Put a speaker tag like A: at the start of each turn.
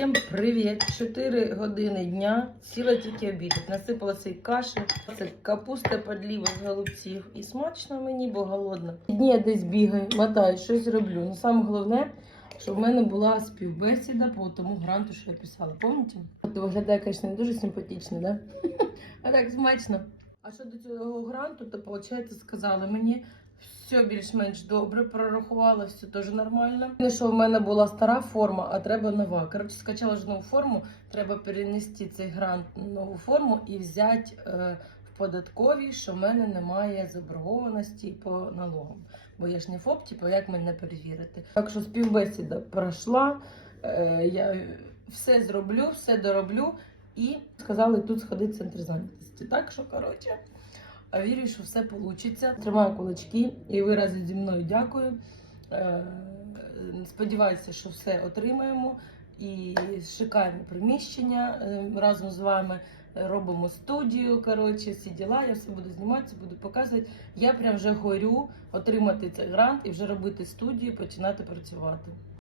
A: Всім привіт! 4 години дня, сіла тільки обідати. Насипала цей каші, це капуста подліва з голубців. І смачно мені, бо голодна. Дні я десь бігаю, мотаю, щось роблю. Ну саме головне, щоб в мене була співбесіда по тому гранту, що я писала. Пам'ятаєте? Це виглядає, звісно, не дуже симпатично, да? А так смачно. А що до цього гранту, то виходить, сказали мені. Все більш-менш добре прорахувала, все теж нормально. Не що в мене була стара форма, а треба нова. Коротше, скачала ж нову форму. Треба перенести цей грант на нову форму і взяти е, в податковій, що в мене немає заборгованості по налогам. Бо я ж не ФОП, типу, як мене перевірити. Так що співбесіда пройшла. Е, я все зроблю, все дороблю. І сказали тут сходити в центр зайнятості. Так що, коротше. А вірю, що все вийде. Тримаю кулачки і ви разом зі мною дякую. Е, Сподіваюся, що все отримаємо і шикарне приміщення. Е, Разом з вами робимо студію. Коротше, всі діла. Я все буду знімати, буду показувати. Я прям вже горю отримати цей грант і вже робити студію, починати працювати.